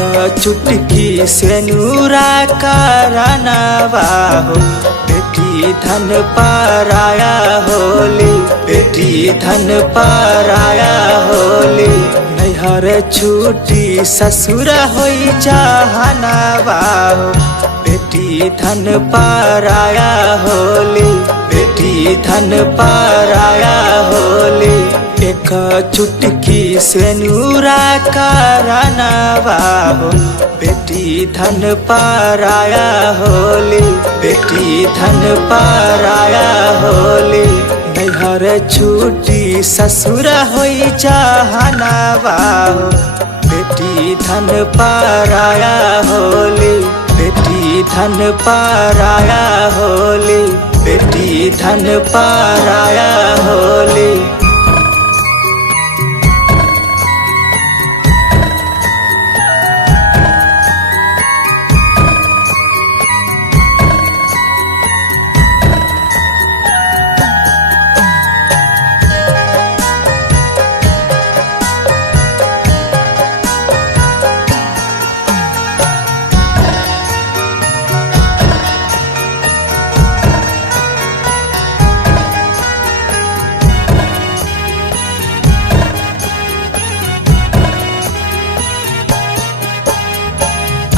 चुटकी से नूरा करनवा हो। बेटी धन पराया होली, बेटी धन पराया होली। नैहर छूटी ससुर होई जहनवा हो। बेटी धन पराया होली, बेटी धन पराया होली। एक चुटकी से नूरा करनवा हो। बेटी धन पराया होली, बेटी धन पराया होली। नैहर छूटी ससुर होई जहनवा हो। बेटी धन पराया होली, बेटी धन पराया होली, बेटी धन पराया होली।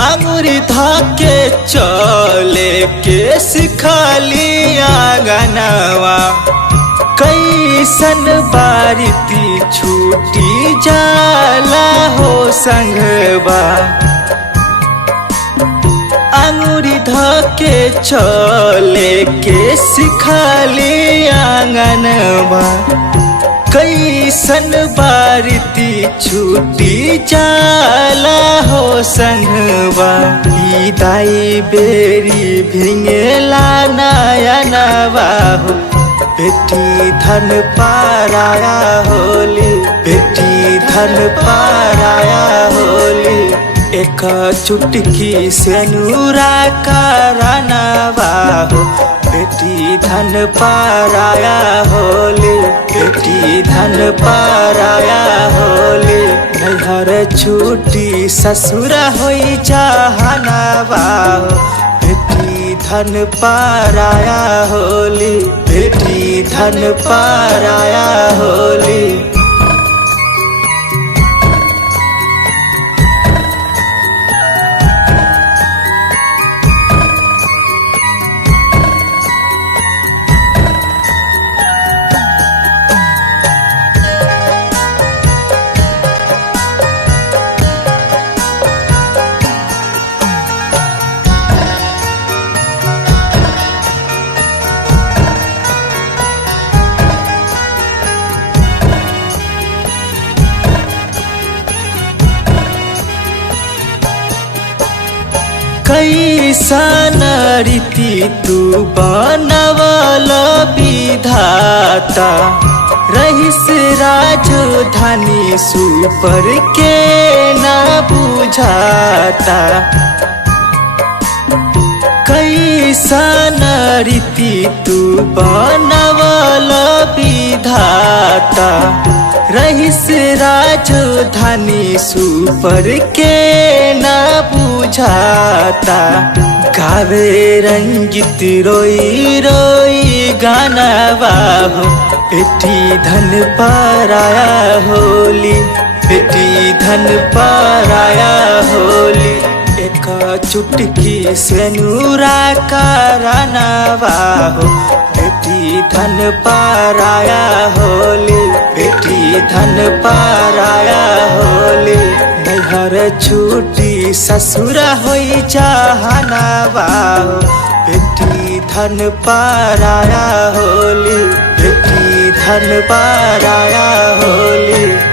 अंगुरी धाके चले के सिखली आंगनवा। कैसन बारिती छूटी जाला हो संगवा। अंगुरी धाके चले के सिखली आंगनवा। कैसन बारिती छूटी जाला हो संगवा। दाई बेरी भिंगेला नयनवा हो। बेटी धन पराया होली, बेटी धन पराया होली। एक चुटकी से नूरा करनवा हो। बेटी धन पराया होली, बेटी धन पराया होली। नैहर छूटी ससुर होई जहनवा हो। बेटी धन पराया होली, बेटी धन पराया होली। कैसन रीति तू बनवल विधाता। रहिस राजधानी सुपर के न बुझाता। कैसन रीति तू बनवल विधाता। रहिस राजधानी सुपर के न बुझाता। गावे रंजित रोई रोई गानवा हो। बेटी धन पराया होली, बेटी धन पराया होली। एक चुटकी से नूरा करनवा हो। बेटी धन पराया होली, बेटी धन पराया होली। नैहर छूटी ससुर होई जहनवा हो। बेटी धन पराया होली, बेटी धन पराया होली।